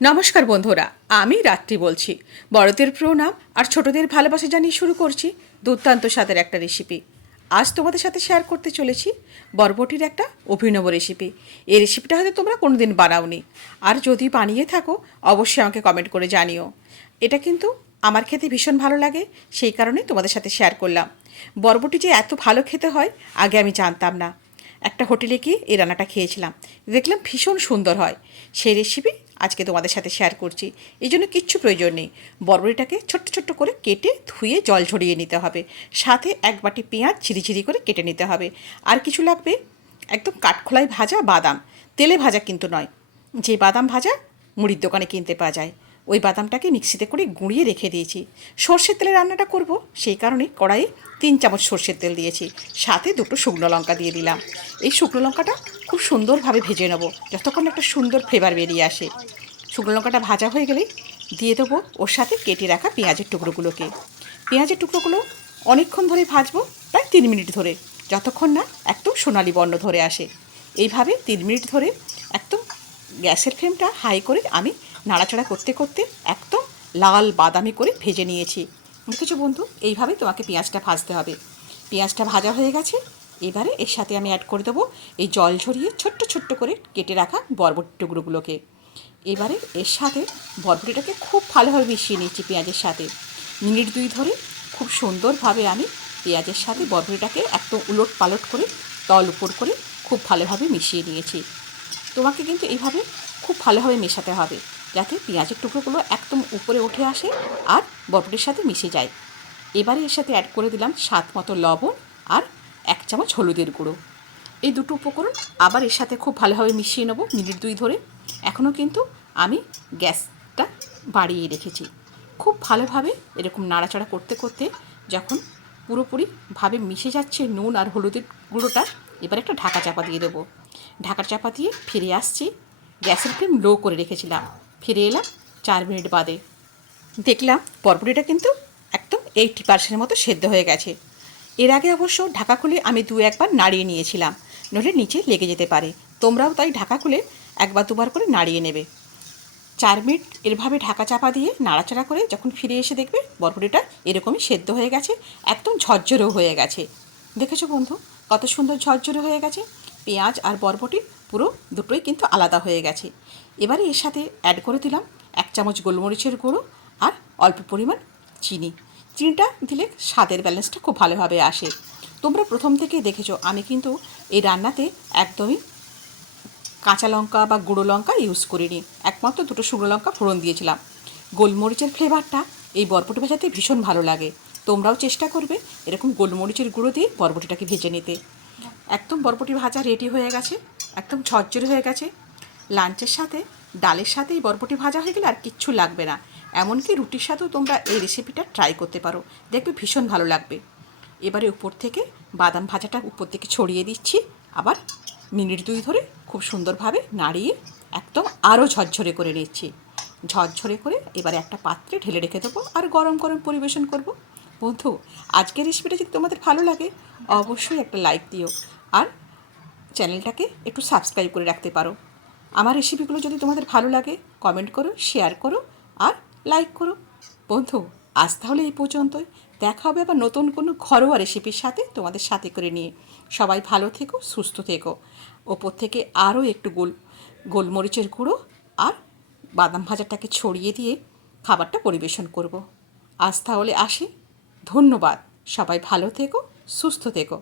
নমস্কার বন্ধুরা, আমি রাত্রি বলছি। বড়দের প্রণাম আর ছোটদের ভালোবাসা জানিয়ে শুরু করছি দুর্দান্ত স্বাদের একটা রেসিপি আজ তোমাদের সাথে শেয়ার করতে চলেছি বরবটির একটা অভিনব রেসিপি এই রেসিপিটা হয়তো তোমরা কোনো দিন বানাওনি। আর যদি বানিয়ে থাকো, অবশ্যই আমাকে কমেন্ট করে জানিও। এটা কিন্তু আমার খেতে ভীষণ ভালো লাগে, সেই কারণেই তোমাদের সাথে শেয়ার করলাম। বরবটি যে এত ভালো খেতে হয়, আগে আমি জানতাম না। একটা হোটেলে গিয়ে এই রান্নাটা খেয়েছিলাম। দেখলাম ভীষণ সুন্দর হয়। সেই রেসিপি আজকে তোমাদের সাথে শেয়ার করছি। এই জন্য কিচ্ছু প্রয়োজন নেই। বরবটিটাকে ছোট্ট ছোট্ট করে কেটে ধুয়ে জল ঝরিয়ে নিতে হবে। সাথে এক বাটি পেঁয়াজ ঝিরিঝিরি করে কেটে নিতে হবে। আর কিছু লাগবে? একদম কাঠখোলায় ভাজা বাদাম। তেলে ভাজা কিন্তু নয়। যে বাদাম ভাজা মুড়ির দোকানে কিনতে পাওয়া যায়। ওই বাদামটাকে মিক্সিতে করে গুঁড়িয়ে রেখে দিয়েছি। সর্ষের তেলে রান্নাটা করব, সেই কারণে কড়াইয়ে তিন চামচ সর্ষের তেল দিয়েছি। সাথে দুটো শুকনো লঙ্কা দিয়ে দিলাম। এই শুকনো লঙ্কাটা খুব সুন্দরভাবে ভেজে নেব, যতক্ষণ একটা সুন্দর ফ্লেভার বেরিয়ে আসে। শুকনো লঙ্কাটা ভাজা হয়ে গেলেই দিয়ে দেবো ওর সাথে কেটে রাখা পেঁয়াজের টুকরোগুলোকে। পেঁয়াজের টুকরোগুলো অনেকক্ষণ ধরে ভাজবো, প্রায় তিন মিনিট ধরে, যতক্ষণ না একদম সোনালি বর্ণ ধরে আসে। এইভাবে তিন মিনিট ধরে একদম গ্যাসের ফ্লেমটা হাই করে আমি নাড়াচাড়া করতে করতে একদম লাল বাদামি করে ভেজে নিয়েছি। বুঝেছ বন্ধু, এইভাবেই তোমাকে পেঁয়াজটা ভাজতে হবে। পেঁয়াজটা ভাজা হয়ে গেছে। এবারে এর সাথে আমি অ্যাড করে দেবো এই জল ঝরিয়ে ছোট্ট ছোট্ট করে কেটে রাখা বরবটি টুকরোগুলোকে। এবারে এর সাথে বরবটিটাকে খুব ভালোভাবে মিশিয়ে নিয়েছি পেঁয়াজের সাথে। মিনিট দুই ধরে খুব সুন্দরভাবে আমি পেঁয়াজের সাথে বরবটিটাকে একদম উলট পালট করে তল উপর করে খুব ভালোভাবে মিশিয়ে নিয়েছি। তোমাকে কিন্তু এইভাবে খুব ভালোভাবে মেশাতে হবে। যাতে পেঁয়াজের টুকরোগুলো একদম উপরে উঠে আসে আর বরবটির সাথে মিশে যায়। এবারে এর সাথে অ্যাড করে দিলাম স্বাদ মতো লবণ আর এক চামচ হলুদের গুঁড়ো। এই দুটো উপকরণ আবার এর সাথে খুব ভালোভাবে মিশিয়ে নেব মিনিট দুই ধরে। এখনও কিন্তু আমি গ্যাসটা বাড়িয়ে রেখেছি। খুব ভালোভাবে এরকম নাড়াচাড়া করতে করতে যখন পুরোপুরিভাবে মিশে যাচ্ছে নুন আর হলুদের গুঁড়োটা, এবার একটা ঢাকা চাপা দিয়ে দেবো। ঢাকা চাপা দিয়ে ফিরে আসছি। গ্যাসের ফ্লেম লো করে রেখেছিলাম। ফিরে এলাম চার মিনিট বাদে। দেখলাম বরবটিটা কিন্তু একদম এইটি পার্সেন্টের মতো সেদ্ধ হয়ে গেছে। এর আগে অবশ্য ঢাকা খুলে আমি দু একবার নাড়িয়ে নিয়েছিলাম, নইলে নিচে লেগে যেতে পারে। তোমরাও তাই ঢাকা খুলে একবার দুবার করে নাড়িয়ে নেবে। চার মিনিট এরভাবে ঢাকা চাপা দিয়ে নাড়াচাড়া করে যখন ফিরে এসে দেখবে বরবটিটা এরকমই সেদ্ধ হয়ে গেছে, একদম ঝরঝরেও হয়ে গেছে। দেখেছ বন্ধু, কত সুন্দর ঝরঝরে হয়ে গেছে। পেঁয়াজ আর বরবটি পুরো দুটোই কিন্তু আলাদা হয়ে গেছে। এবারে এর সাথে অ্যাড করে দিলাম এক চামচ গোলমরিচের গুঁড়ো আর অল্প পরিমাণ চিনি। চিনিটা দিলে স্বাদের ব্যালেন্সটা খুব ভালোভাবে আসে। তোমরা প্রথম থেকে দেখেছ, আমি কিন্তু এই রান্নাতে একদমই কাঁচা লঙ্কা বা গুঁড়ো লঙ্কা ইউজ করিনি। একমাত্র দুটো শুকনো লঙ্কা ফোড়ন দিয়েছিলাম। গোলমরিচের ফ্লেভারটা এই বরবটি ভাজাতে ভীষণ ভালো লাগে। তোমরাও চেষ্টা করবে এরকম গোলমরিচের গুঁড়ো দিয়ে বরবটিটাকে ভেজে নিতে। একদম বরবটি ভাজা রেডি হয়ে গেছে, একদম ঝরঝরে হয়ে গেছে। লাঞ্চের সাথে, ডালের সাথে এই বরবটি ভাজা হয়ে গেলে আর কিচ্ছু লাগবে না। এমনকি রুটির সাথেও তোমরা এই রেসিপিটা ট্রাই করতে পারো। দেখবে ভীষণ ভালো লাগবে। এবারে উপর থেকে বাদাম ভাজাটা উপর থেকে ছড়িয়ে দিচ্ছি। আবার মিনিট দুই ধরে খুব সুন্দরভাবে নাড়িয়ে একদম আরও ঝরঝরে করে নিচ্ছি। ঝরঝরে করে এবারে একটা পাত্রে ঢেলে রেখে দেবো আর গরম গরম পরিবেশন করব। বন্ধু, আজকের রেসিপিটা যদি তোমাদের ভালো লাগে, অবশ্যই একটা লাইক দিও। আর চ্যানেলটাকে একটু সাবস্ক্রাইব করে রাখতে পারো। আমার রেসিপিগুলো যদি তোমাদের ভালো লাগে কমেন্ট করো শেয়ার করো আর লাইক করো। বন্ধু, আজ তাহলে এই পর্যন্তই। দেখা হবে আবার নতুন কোনো ঘরোয়া রেসিপির সাথে তোমাদের সাথে করে নিয়ে। সবাই ভালো থেকো, সুস্থ থেকো। ওপর থেকে আরও একটু গোল, গোলমরিচের গুঁড়ো আর বাদাম ভাজাটাকে ছড়িয়ে দিয়ে খাবারটা পরিবেশন করব। আজ তাহলে আসি। ধন্যবাদ। সবাই ভালো থেকো, সুস্থ থেকো।